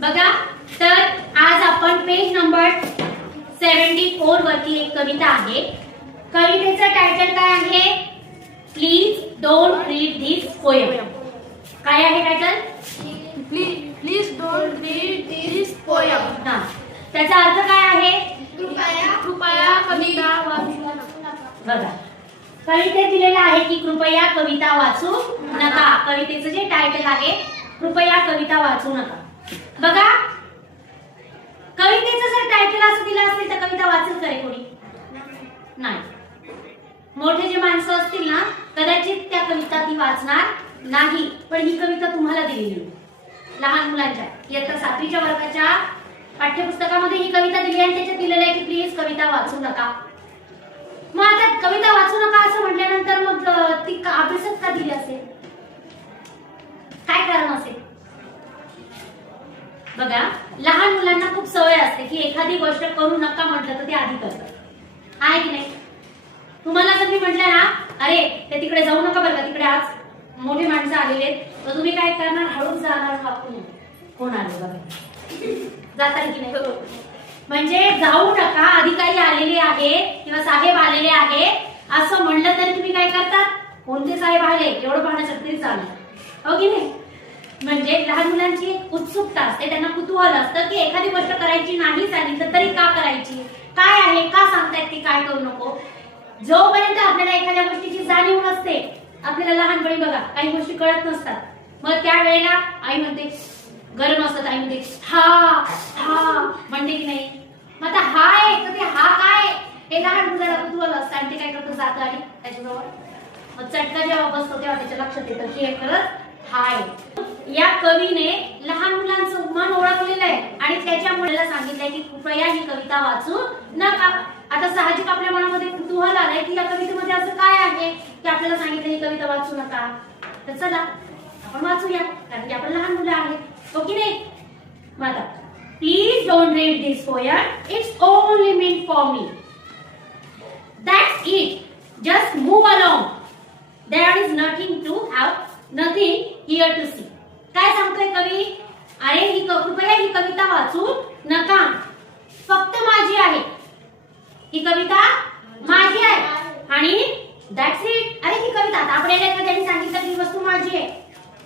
बघा, तर आज आपण पेज नंबर 74 वरती एक कविता आहे. कवितेचं टायटल काय आहे? Please don't read this poem. काय आहे title? Please don't read this poem. हा, त्याचा अर्थ काय आहे? कृपया कविता वाचू नका. बघा, कवितेत दिलेलं आहे की कृपया कविता वाचू नका. कवितेचं जे टायटल आहे कृपया कविता वाचू नका. बघा, कवितेचं जर टायटल असं दिलं असेल तर कविता वाचेल काय कोणी? नाही. मोठे जे माणसं असतील ना, कदाचित त्या कविता ती वाचणार नाही. पण ही कविता तुम्हाला दिलेली आहे, लहान मुलांच्या इयत्ता 7वीच्या वर्गाच्या पाठ्यपुस्तकामध्ये ही कविता दिली आणि त्याच्यात दिलेलं आहे की प्लीज कविता वाचू नका. मग आता कविता वाचू नका असं म्हटल्यानंतर मग ती अभ्यासात का दिली असेल? काय कारण असेल? बघा, लहान मुलांना खूप सवय असते की एखादी गोष्ट करू नका म्हटलं तर ते आधी करतात, आहे की नाही? तुम्हाला जर मी म्हटलं ना, अरे ते तिकडे जाऊ नका बरं का, तिकडे आज मोठे माणसं आलेले आहेत, तर तुम्ही काय करणार? हळूच जाणार. कोण आले बघा, जातात की नाही? म्हणजे जाऊ नका, अधिकारी आलेले आहे किंवा साहेब आलेले आहे असं म्हणलं तरी तुम्ही काय करतात? कोणते साहेब आले एवढं पाहण्यासाठी तरी चालतं, हो की नाही? म्हणजे लहान मुलांची एक उत्सुकता असते, त्यांना कुतूहल असतं की एखादी गोष्ट करायची नाही सांगितलं तरी का करायची, काय आहे, का सांगतायत की काय करू नको. जोपर्यंत आपल्याला एखाद्या गोष्टीची जाणीव नसते, आपल्याला लहानपणी बघा काही गोष्टी कळत नसतात, मग त्यावेळेला आई म्हणते, गरम असतात, आई म्हणते हा हा म्हणते की नाही? मग आता हा आहे तर ते हा काय, हे लहान मुलाला कुतूहल असतं आणि ते काय करतं, जातं आणि त्याच्याजवळ मग चटका जेव्हा बसतो तेव्हा त्याच्या लक्षात येतं की हे खरंच हाय. या कवीने लहान मुलांचं मन ओळखलेलं आहे आणि त्याच्यामुळे सांगितलंय की कृपया ही कविता वाचू नका. आता साहजिक आपल्या मनामध्ये कुतूहल आलंय की या कवितेमध्ये असं काय आहे की आपल्याला सांगितलं ही कविता वाचू नका. तर चला आपण वाचूया, कारण की आपण लहान मुलं आहेत, हो की नाही? मग आता please don't read this poem, it's only mean for me. That's it, just move along, there is nothing to have, nothing here to see. काय सांगतोय कवी? अरे ही कृपया ही कविता वाचू नका, फक्त माझी आहे ही कविता, माझी आहे आणि दॅट्स इट. अरे ही कविता, आता आपल्याला एखाद्याने सांगितलं की वस्तू माझी आहे,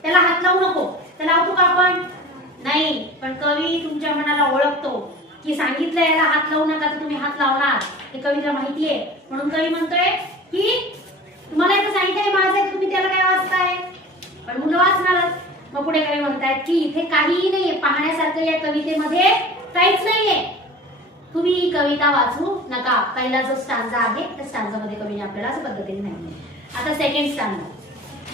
त्याला हात लावू नको, त्याला लावतो का आपण? नाही. पण कवी तुमच्या मनाला ओळखतो की सांगितलं याला हात लावू नका तर तुम्ही हात लावणार, हे कवीला माहिती आहे. म्हणून कवी म्हणतोय की तुम्हाला इथं सांगितलंय माझं आहे, तुम्ही त्याला काय वाचताय? पण मुलं वाचणारच. मग पुढे कवी म्हणतायत की इथे काहीही नाहीये, पाहण्यासारखं या कवितेमध्ये काहीच नाहीये, तुम्ही ही कविता वाचू नका. पहिला जो स्टांजा आहे त्या स्टांजामध्ये कवीने आपल्याला असं पद्धतीने सांगितलं. आता second stanza.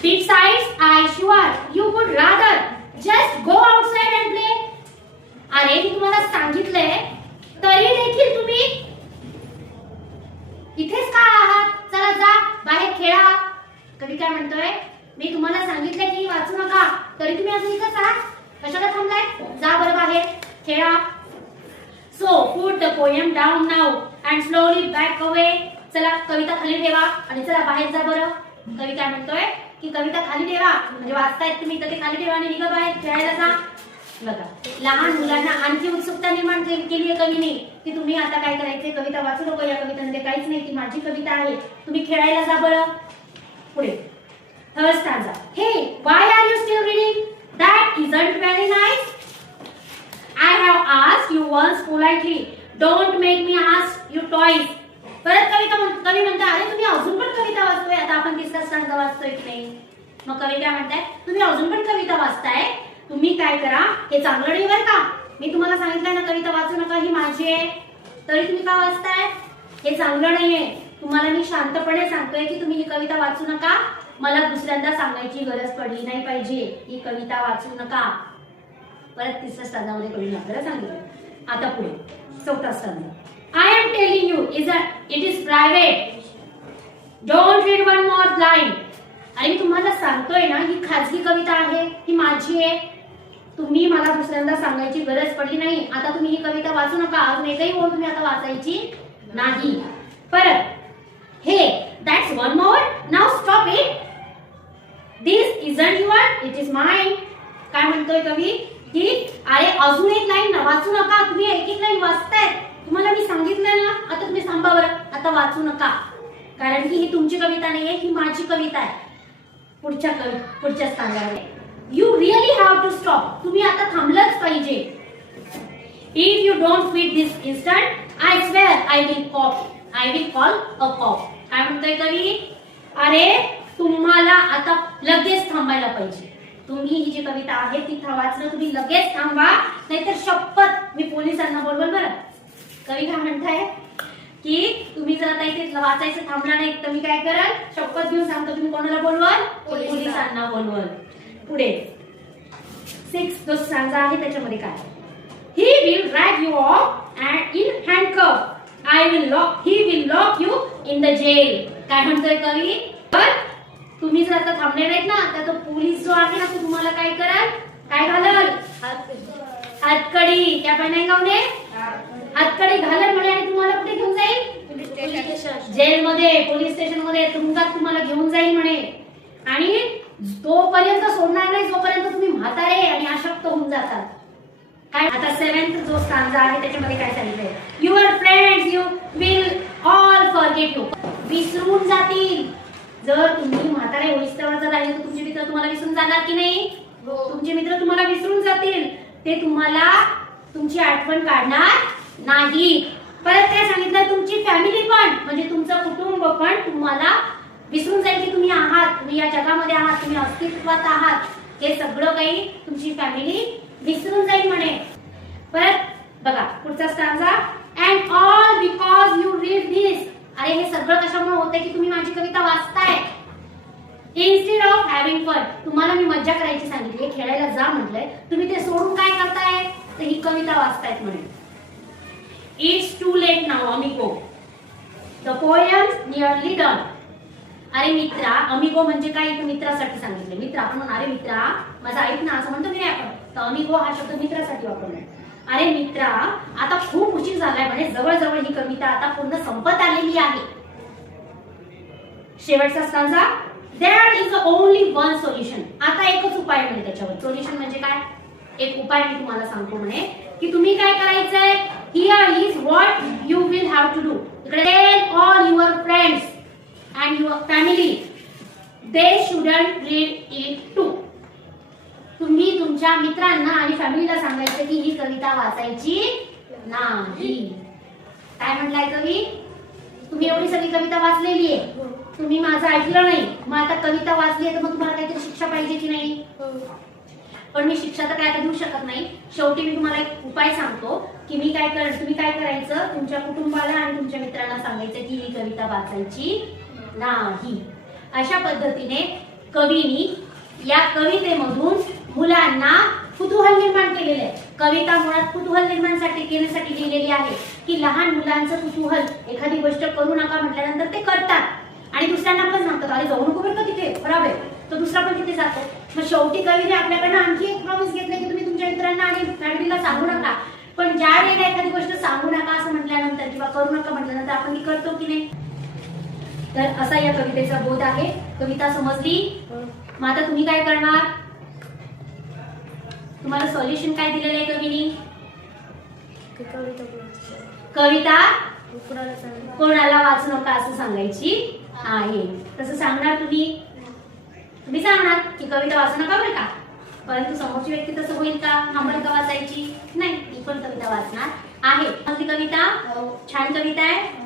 Besides, I sure you would rather just go outside and play. अरे मी तुम्हाला सांगितलंय तरी देखील तुम्ही इथेच का आहात? चला जा बाहेर खेळा. कवी काय म्हणतोय? मी तुम्हाला सांगितलं की वाचू नका तरी तुम्ही अजून इथेच आहात, कशाला थांबलाय? जा बरं बाहेर खेळा. So put the poem down now and slowly back away. चला कविता खाली ठेवा आणि चला बाहेर जा बरं. कवी काय म्हणतोय की कविता खाली ठेवा, म्हणजे वाचतायत तुम्ही तर ते खाली ठेवा आणि निघा बाहेर खेळायला जा. बघा, लहान मुलांना आणखी उत्सुकता निर्माण केली आहे कवीने की तुम्ही आता काय करायचे, कविता वाचू नको, या कवितेमध्ये काहीच नाही, ती माझी कविता आहे, तुम्ही खेळायला जा बरं. पुढे third stanza. Hey, why are you still reading? That isn't very nice. I have asked you once politely. Don't make me ask you twice. परत कवी म्हणता, अरे तुम्ही अजून पण कविता वाचतोय. आता आपण तिसरा स्टांजा वाचतोय की नाही? मग कवी काय म्हणताय, तुम्ही अजून पण कविता वाचताय, तुम्ही काय करा, हे चांगलं नाही बरं का, मी तुम्हाला सांगितलंय ना कविता वाचू नका, ही माझी आहे, तरी तुम्ही का वाचताय? हे चांगलं नाहीये. तुम्हाला मी शांतपणे सांगतोय की तुम्ही ही कविता वाचू नका, मला दुसऱ्यांदा सांगायची गरज पडली नाही पाहिजे, ही कविता वाचू नका. परत तिसऱ्या स्टांजामध्ये कवीने आपल्याला सांगितलं. आता पुढे चौथा stanza. I am telling you, it is private. Don't read one more line. आणि मी तुम्हाला सांगतोय ना, ही खाजगी कविता आहे, ही माझी आहे, तुम्ही मला दुसऱ्यांदा सांगायची गरज पडली नाही. आता तुम्ही ही कविता वाचू नका, अजून एकही ओळ तुम्ही आता वाचायची नाही. परत, hey, that's one more. Now stop it. This isn't yours, it is mine. काय म्हणतोय कवी? की अरे अजून एक लाईन ना वाचू नका, तुम्ही एक एक लाईन वाचताय, तुम्हाला मी सांगितलंय ना, आता तुम्ही थांबा बरं, आता वाचू नका, कारण की ही तुमची कविता नाहीये, ही माझी कविता आहे. पुढच्या स्थानावर you really have to stop, तुम्ही आता थांबलंच पाहिजे. If you don't quit this instant I swear I will call a cop. काय म्हणतोय कवी? अरे तुम्हाला आता लगेच थांबायला पाहिजे. तुम्ही ही जी कविता आहे ती वाचणं तुम्ही लगेच थांबा, नाहीतर शपथ मी पोलिसांना बोलवल. बरं कवी काय म्हणताय की तुम्ही जर आता इथे वाचायचं थांबला नाही तर मी काय कराल, शपथ घेऊन सांगतो, तुम्ही कोणाला बोलवाल? पोलिसांना बोलवाल. पुढे 6 जो स्टांजा आहे त्याच्यामध्ये काय, he will drag you off and in handcuff he will lock you in the jail. काय म्हणतोय कवी? पण तुम्ही जर आता थांबले नाहीत ना तर तो पोलीस जो आहे ना तो तुम्हाला काय कराल, काय घालल? हातकडी. त्या पण नाही गावने हातकडी घालल म्हणे, आणि तुम्हाला कुठे घेऊन जाईल? जेलमध्ये, पोलीस स्टेशन मध्ये, तुरुंगात तुम्हाला घेऊन जाईल म्हणे. आणि तोपर्यंत सोडणार नाही जोपर्यंत तुम्ही म्हातारे आणि अशक्त होऊन जातात. काय आता 7th जो स्टांजा आहे त्याच्यामध्ये काय सांगितलंय, your friends you will all forget you, विसरून जातील. जर तुम्ही म्हातारे होईस्तवर जर राहिले तर तुमचे मित्र तुम्हाला विसरून जाणार की नाही? तुमचे मित्र तुम्हाला विसरून जातील, ते तुम्हाला तुमची आठवण काढणार नाही. परत काय सांगितलं, तुमची फॅमिली पण म्हणजे तुमचं कुटुंब पण तुम्हाला विसरून जाईल की तुम्ही आहात, तुम्ही या जगामध्ये आहात, तुम्ही अस्तित्वात आहात. हे सगळं काही तुमची फॅमिली विसरून जाईल म्हणे. परत बघा पुढचा stanza, and all because you read this. अरे हे सगळं कशामुळे होतंय की तुम्ही माझी कविता वाचताय. इन्स्टेड ऑफ हॅव्हिंग फन, तुम्हाला मी मज्जा करायची सांगितली, खेळायला जा म्हटलंय, तुम्ही ते सोडून काय करताय, तर ही कविता वाचतायत म्हणे. It's too late now amigo, the poem nearly done. अरे मित्रा, अमिगो म्हणजे काय, इथे मित्रासाठी सांगितले. मित्र आपण म्हणून अरे मित्रा माझा ऐक ना असं म्हणतो की नाही आपण, तर अमिगो हा शब्द मित्रासाठी वापरलाय. अरे मित्रा आता खूप उशीर झालाय म्हणे, जवळजवळ ही कविता आता पूर्ण संपत आलेली आहे. शेवटचा stanza, there is only one solution. आता एकच उपाय म्हणे त्याच्यावर. सोल्युशन म्हणजे काय, एक उपाय मी तुम्हाला सांगतो म्हणे की तुम्ही काय करायचंय. Here is what you will have to do. Tell all your friends and your family they shouldn't read it too. तुम्ही तुमच्या मित्रांना आणि फॅमिलीला सांगायचं की ही कविता वाचायची नाही. काय म्हटलंय कवी, तुम्ही एवढी सगळी कविता वाचलेली आहे, तुम्ही माझं ऐकलं नाही, मग आता कविता वाचली आहे तर मग तुम्हाला काहीतरी शिक्षा पाहिजे की नाही? पण मी शिक्षा तर काय आता देऊ शकत नाही. शेवटी मी तुम्हाला एक उपाय सांगतो की मी काय तुम्ही काय करायचं, तुमच्या कुटुंबाला आणि तुमच्या मित्रांना सांगायचं की ही कविता वाचायची नाही. अशा पद्धतीने कवीनी या कवितेमधून मुलांना कुतूहल निर्माण केलेले आहे. कविता मुळात कुतूहल निर्माणासाठी केल्यासाठी लिहिलेली आहे की लहान मुलांचं कुतूहल, एखादी गोष्ट करू नका म्हटल्यानंतर ते करतात आणि दुसऱ्यांना पण सांगतात अरे जाऊ नको बरं का तिथे, खराब आहे, तर दुसरा पण तिथे जातो. मग शेवटी कवीने आपल्याकडनं आणखी एक प्रॉमिस घेतले की तुम्ही तुमच्या मित्रांना आणि फॅमिलीला सांगू नका. पण ज्या वेळेला एखादी गोष्ट सांगू नका असं म्हटल्यानंतर किंवा करू नका म्हटल्यानंतर आपण ती करतो की नाही. तर असा या कवितेचा बोध आहे. कविता समजली? मग आता तुम्ही काय करणार, तुम्हाला सोल्युशन काय दिलेलं आहे कवीनी, कविता कोणाला वाचू नका असं सांगायची आहे. तसं सांगणार तुम्ही सांगणार की कविता वाचू नका बरं का, परंतु समोरची व्यक्ती तसं होईल का, थांबल का वाचायची नाही, मी पण कविता वाचणार आहे. कविता छान कविता आहे.